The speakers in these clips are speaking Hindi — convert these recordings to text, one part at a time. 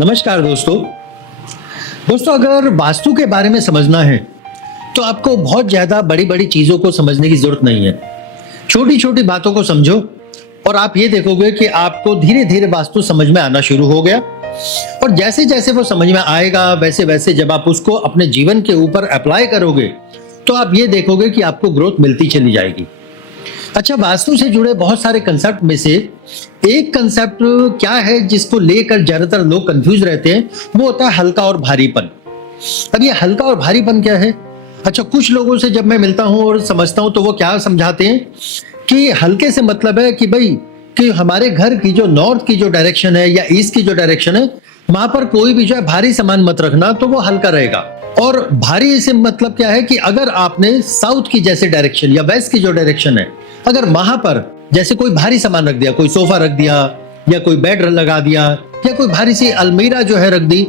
नमस्कार दोस्तों अगर वास्तु के बारे में समझना है तो आपको बहुत ज्यादा बड़ी बड़ी चीजों को समझने की जरूरत नहीं है। छोटी छोटी बातों को समझो और आप ये देखोगे कि आपको धीरे धीरे वास्तु समझ में आना शुरू हो गया। और जैसे जैसे वो समझ में आएगा वैसे वैसे जब आप उसको अपने जीवन के ऊपर अप्लाई करोगे तो आप ये देखोगे कि आपको ग्रोथ मिलती चली जाएगी। अच्छा, वास्तु से जुड़े बहुत सारे कंसेप्ट में से एक कंसेप्ट क्या है जिसको लेकर ज्यादातर लोग कंफ्यूज रहते हैं, वो होता है हल्का और भारीपन। अब ये हल्का और भारीपन क्या है? अच्छा, कुछ लोगों से जब मैं मिलता हूं और समझता हूं तो वो क्या समझाते हैं कि हल्के से मतलब है कि भाई कि हमारे घर की जो नॉर्थ की जो डायरेक्शन है या ईस्ट की जो डायरेक्शन है वहां पर कोई भी जो है भारी सामान मत रखना, तो वो हल्का रहेगा। और भारी से मतलब क्या है कि अगर आपने साउथ की जैसे डायरेक्शन या वेस्ट की जो डायरेक्शन है, अगर वहां पर जैसे कोई भारी सामान रख दिया, कोई सोफा रख दिया या कोई बेड लगा दिया या कोई भारी सी अलमीरा जो है रख दी,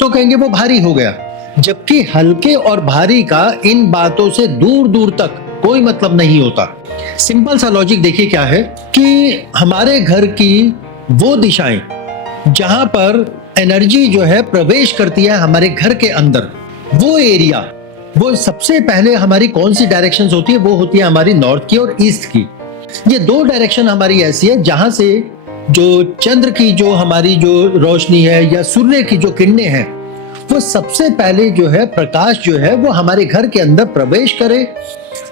तो कहेंगे वो भारी हो गया। जबकि हल्के और भारी का इन बातों से दूर दूर तक कोई मतलब नहीं होता। सिंपल सा लॉजिक देखिए क्या है कि हमारे घर की वो दिशाएं जहां पर एनर्जी जो है प्रवेश करती है हमारे घर के अंदर, वो एरिया, वो सबसे पहले हमारी कौन सी डायरेक्शंस होती है? वो होती है हमारी नॉर्थ की और ईस्ट की। ये दो डायरेक्शन हमारी ऐसी है जहां से जो चंद्र की जो हमारी जो रोशनी है या सूर्य की जो किरणें हैं, वो सबसे पहले जो है प्रकाश जो है वो हमारे घर के अंदर प्रवेश करे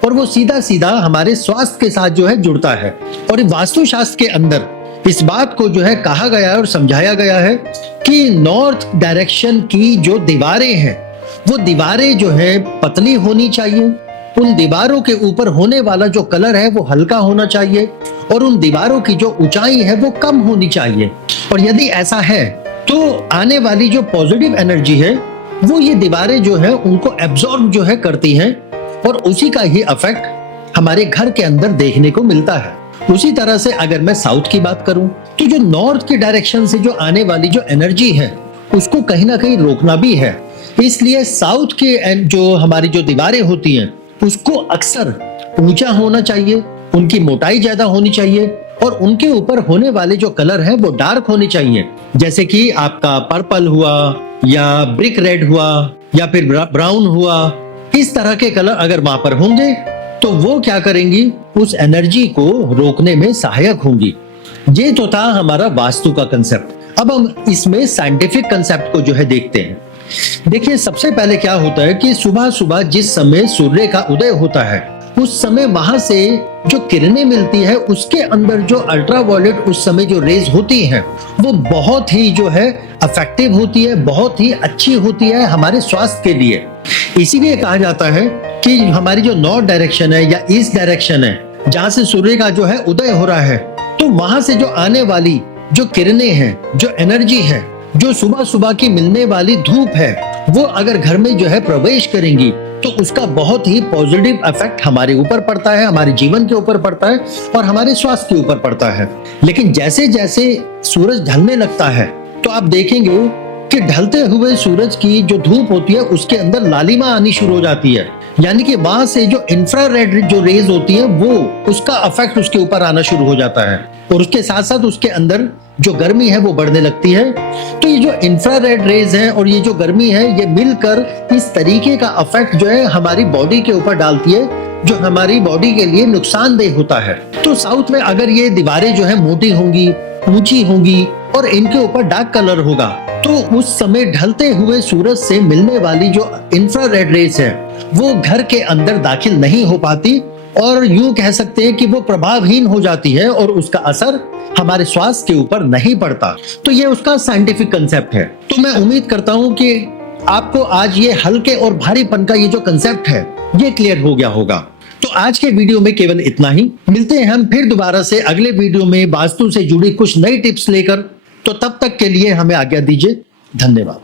और वो सीधा सीधा हमारे स्वास्थ्य के साथ जो है जुड़ता है। और वास्तुशास्त्र के अंदर इस बात को जो है कहा गया है और समझाया गया है कि नॉर्थ डायरेक्शन की जो दीवारें हैं वो दीवारें जो है पतली होनी चाहिए, उन दीवारों के ऊपर होने वाला जो कलर है वो हल्का होना चाहिए और उन दीवारों की जो ऊंचाई है वो कम होनी चाहिए। और यदि ऐसा है तो आने वाली जो पॉजिटिव एनर्जी है वो ये दीवारें जो है उनको एब्जॉर्ब जो है करती हैं और उसी का ही इफेक्ट हमारे घर के अंदर देखने को मिलता है। उसी तरह से अगर मैं साउथ की बात करूं तो जो नॉर्थ की डायरेक्शन से जो आने वाली जो एनर्जी है उसको कहीं ना कहीं रोकना भी है। इसलिए साउथ के जो हमारी जो दीवारें होती हैं उसको अक्सर ऊंचा होना चाहिए, उनकी मोटाई ज्यादा होनी चाहिए और उनके ऊपर होने वाले जो कलर है वो डार्क होने चाहिए। जैसे कि आपका पर्पल हुआ या ब्रिक रेड हुआ या फिर ब्राउन हुआ, इस तरह के कलर अगर वहां पर होंगे तो वो क्या करेंगी? उस एनर्जी को रोकने में सहायक होंगी। ये तो था हमारा वास्तु का कंसेप्ट। अब हम इसमें साइंटिफिक कंसेप्ट को जो है देखते हैं। देखिए, सबसे पहले क्या होता है कि सुबह सुबह जिस समय सूर्य का उदय होता है उस समय वहां से जो किरणें मिलती है उसके अंदर जो अल्ट्रावायलेट उस समय जो रेज होती हैं वो बहुत ही जो है इफेक्टिव होती है, बहुत ही अच्छी होती है हमारे स्वास्थ्य के लिए। इसीलिए कहा जाता है कि हमारी जो नॉर्थ डायरेक्शन है या ईस्ट डायरेक्शन है जहां से सूर्य का जो है उदय हो रहा है, तो वहां से जो आने वाली जो किरणें हैं, जो एनर्जी है, जो सुबह सुबह की मिलने वाली धूप है, वो अगर घर में जो है प्रवेश करेंगी तो उसका बहुत ही पॉजिटिव इफेक्ट हमारे ऊपर पड़ता है, हमारे जीवन के ऊपर पड़ता है और हमारे स्वास्थ्य के ऊपर पड़ता है। लेकिन जैसे जैसे सूरज ढलने लगता है तो आप देखेंगे कि ढलते हुए सूरज की जो धूप होती है उसके अंदर लालिमा आनी शुरू हो जाती है, यानी कि वहां से जो इंफ्रारेड जो रेज होती है वो उसका इफेक्ट उसके ऊपर आना शुरू हो जाता है और उसके साथ साथ उसके अंदर जो गर्मी है वो बढ़ने लगती है। तो ये जो इंफ्रारेड रेज है और ये जो गर्मी है ये मिलकर इस तरीके का इफेक्ट जो है हमारी बॉडी के ऊपर डालती है जो हमारी बॉडी के लिए नुकसानदेह होता है। तो साउथ में अगर ये दीवारें जो है मोटी होंगी, ऊंची होंगी और इनके ऊपर डार्क कलर होगा तो उस समय ढलते हुए सूरज से मिलने वाली जो इंफ्रारेड रेज है वो घर के अंदर दाखिल नहीं हो पाती और यूं कह सकते हैं कि वो प्रभावहीन हो जाती है और उसका असर हमारे स्वास्थ्य के ऊपर नहीं पड़ता। तो ये उसका साइंटिफिक कंसेप्ट है। तो मैं उम्मीद करता हूं कि आपको आज ये हल्के और भारीपन का ये जो कंसेप्ट है ये क्लियर हो गया होगा। तो आज के वीडियो में केवल इतना ही। मिलते हैं हम फिर दोबारा से अगले वीडियो में वास्तु से जुड़ी कुछ नई टिप्स लेकर। तो तब तक के लिए हमें आज्ञा दीजिए। धन्यवाद।